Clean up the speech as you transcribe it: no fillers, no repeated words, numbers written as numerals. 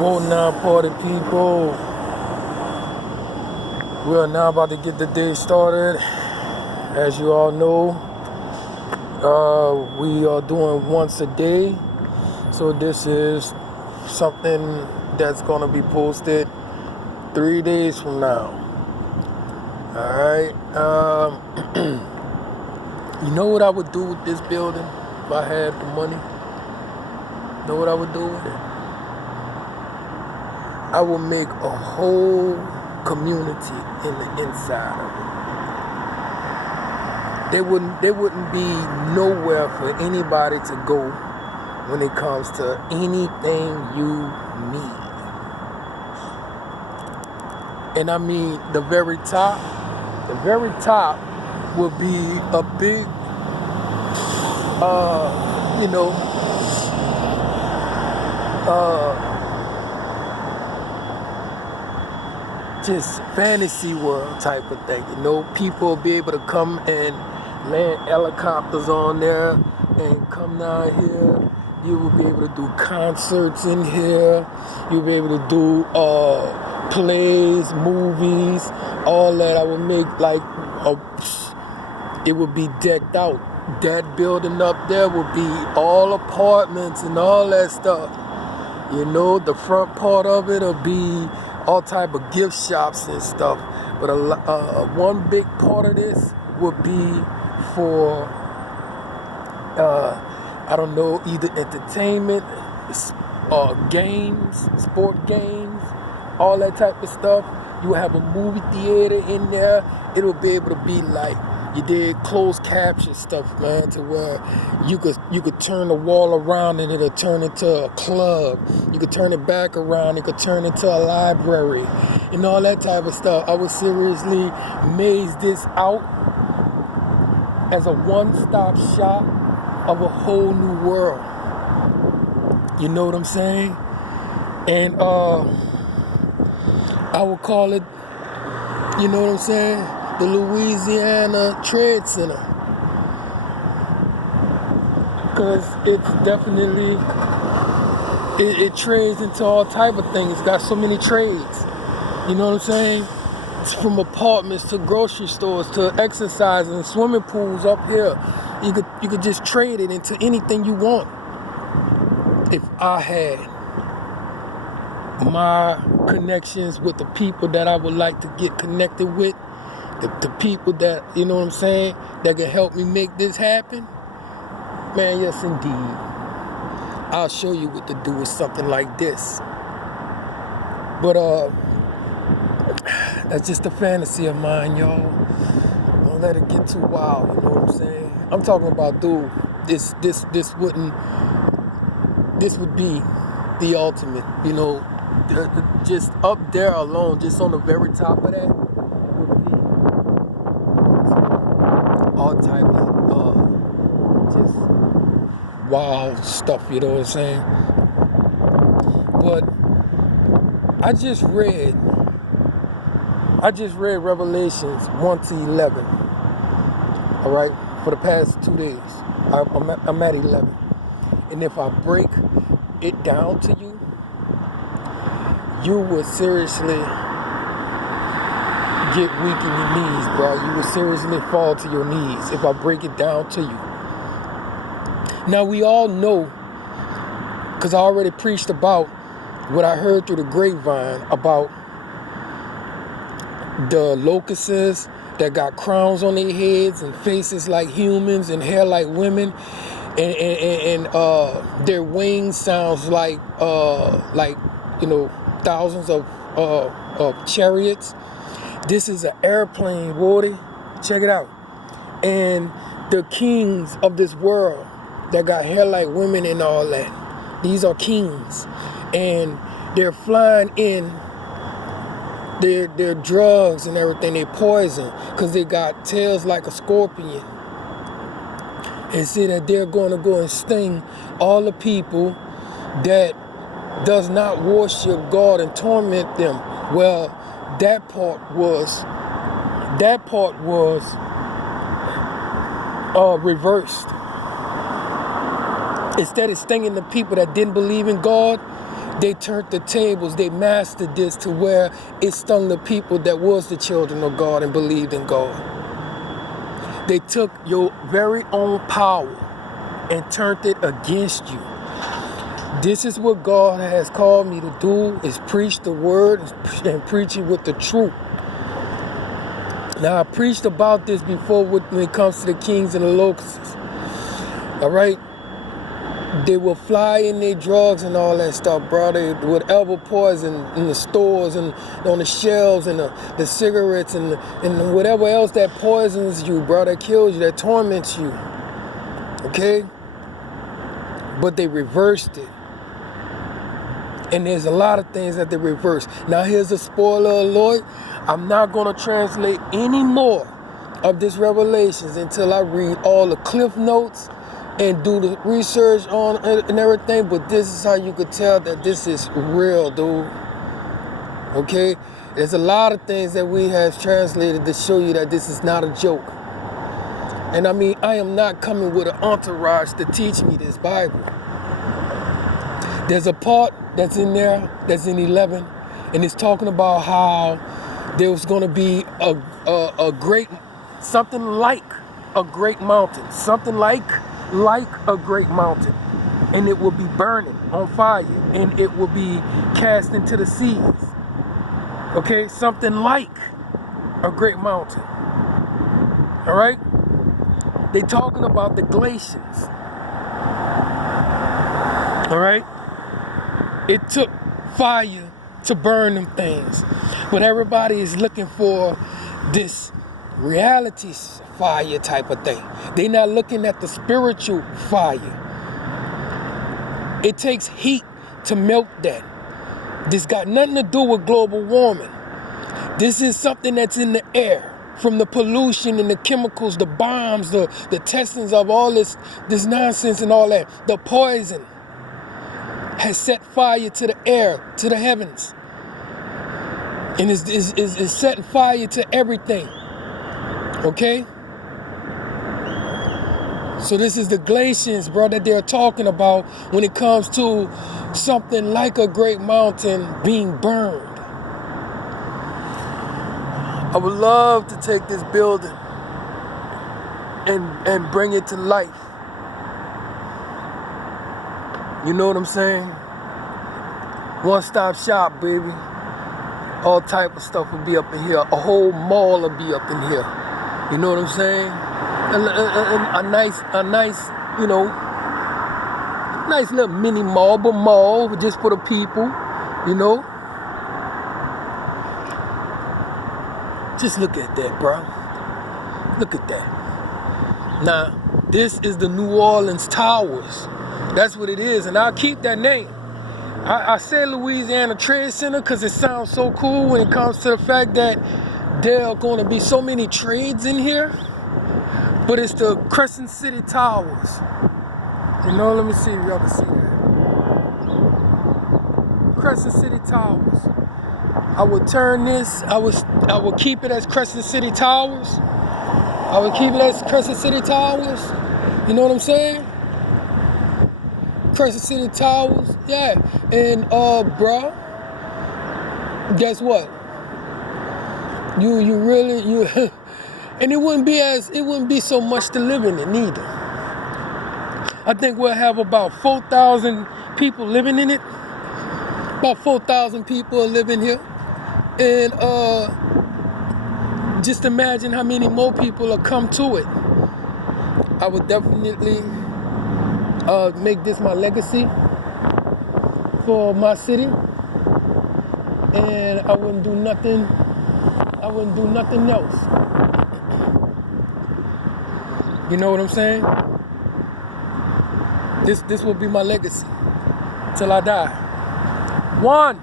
Well, now, party people, we are now about to get the day started. As you all know, we are doing once a day. So this is something that's going to be posted 3 days from now. All right. You know what I would do with this building if I had the money? Know what I would do with it? I would make a whole community in the inside of it. There wouldn't be nowhere for anybody to go when it comes to anything you need. And I mean the very top would be a big just fantasy world type of thing. People will be able to come and land helicopters on there and come down here. You will be able to do concerts in here. You'll be able to do plays, movies, all that. I would make it would be decked out. That building up there would be all apartments and all that stuff. The front part of it will be all type of gift shops and stuff. But one big part of this would be for either entertainment, games, sport games, all that type of stuff. You have a movie theater in there. It'll be able to be like you did closed caption stuff, man, to where you could turn the wall around and it'll turn into a club. You could turn it back around, it could turn into a library and all that type of stuff. I would seriously maze this out as a one-stop shop of a whole new world. You know what I'm saying? And I would call it, you know what I'm saying, the Louisiana Trade Center. Because it's definitely, it trades into all type of things. It's got so many trades. You know what I'm saying? It's from apartments to grocery stores to exercise and swimming pools up here. You could just trade it into anything you want. If I had my connections with the people that I would like to get connected with, the people that, you know what I'm saying, that can help me make this happen, man, yes indeed. I'll show you what to do with something like this. But that's just a fantasy of mine, y'all. Don't let it get too wild, you know what I'm saying? I'm talking about, dude, this would be the ultimate, just up there alone, just on the very top of that, would be all type of just wild stuff, you know what I'm saying? But I just read Revelations 1-11, all right, for the past 2 days. I'm at 11. And if I break it down to you, you would seriously get weak in your knees, bro. You would seriously fall to your knees if I break it down to you. Now, we all know, because I already preached about what I heard through the grapevine about the locusts that got crowns on their heads and faces like humans and hair like women, and their wings sounds like thousands of chariots. This is an airplane, Woody. Check it out. And the kings of this world that got hair like women and all that, these are kings, and they're flying in their drugs and everything, they poison, because they got tails like a scorpion. And say that they're going to go and sting all the people that does not worship God and torment them. Well, that part was reversed. Instead of stinging the people that didn't believe in God, They turned the tables. They mastered this to where it stung the people that was the children of God and believed in God. They took your very own power and turned it against you. This is what God has called me to do, is preach the word and preach it with the truth. Now, I preached about this before when it comes to the kings and the locusts. All right? They will fly in their drugs and all that stuff, bro. They whatever poison in the stores and on the shelves and the cigarettes and whatever else that poisons you, bro, that kills you, that torments you. Okay? But they reversed it. And there's a lot of things that they reverse. Now here's a spoiler alert. I'm not going to translate any more of this Revelations until I read all the cliff notes and do the research on it and everything. But this is how you could tell that this is real, dude. Okay? There's a lot of things that we have translated to show you that this is not a joke. And I mean, I am not coming with an entourage to teach me this Bible. There's a part that's in there, that's in 11, and it's talking about how there was going to be a great, something like a great mountain, something like a great mountain, and it will be burning on fire, and it will be cast into the seas. Okay, something like a great mountain. All right, they talking about the glaciers. All right. It took fire to burn them things. But everybody is looking for this reality fire type of thing. They're not looking at the spiritual fire. It takes heat to melt that. This got nothing to do with global warming. This is something that's in the air from the pollution and the chemicals, the bombs, the testings of all this nonsense and all that. The poison has set fire to the air, to the heavens, and is setting fire to everything. Okay? So this is the glaciers, bro, that they're talking about when it comes to something like a great mountain being burned. I would love to take this building and bring it to life. You know what I'm saying? One-stop shop, baby. All type of stuff will be up in here. A whole mall will be up in here. You know what I'm saying? A nice, you know, nice little mini mall, but mall just for the people, you know? Just look at that, bro. Look at that. Now, this is the New Orleans Towers. That's what it is, and I'll keep that name. I say Louisiana Trade Center because it sounds so cool when it comes to the fact that there are going to be so many trades in here. But it's the Crescent City Towers. You know, let me see if y'all can see that. Crescent City Towers. I would turn this, I would keep it as Crescent City Towers. I would keep it as Crescent City Towers. You know what I'm saying? Crescent City Towers, yeah. And bro, guess what? You really and it wouldn't be so much to live in it neither. I think we'll have about 4,000 people living in it. About 4,000 people are living here. And just imagine how many more people will come to it. I would definitely make this my legacy for my city, and I wouldn't do nothing else. You know what I'm saying? This will be my legacy till I die. One.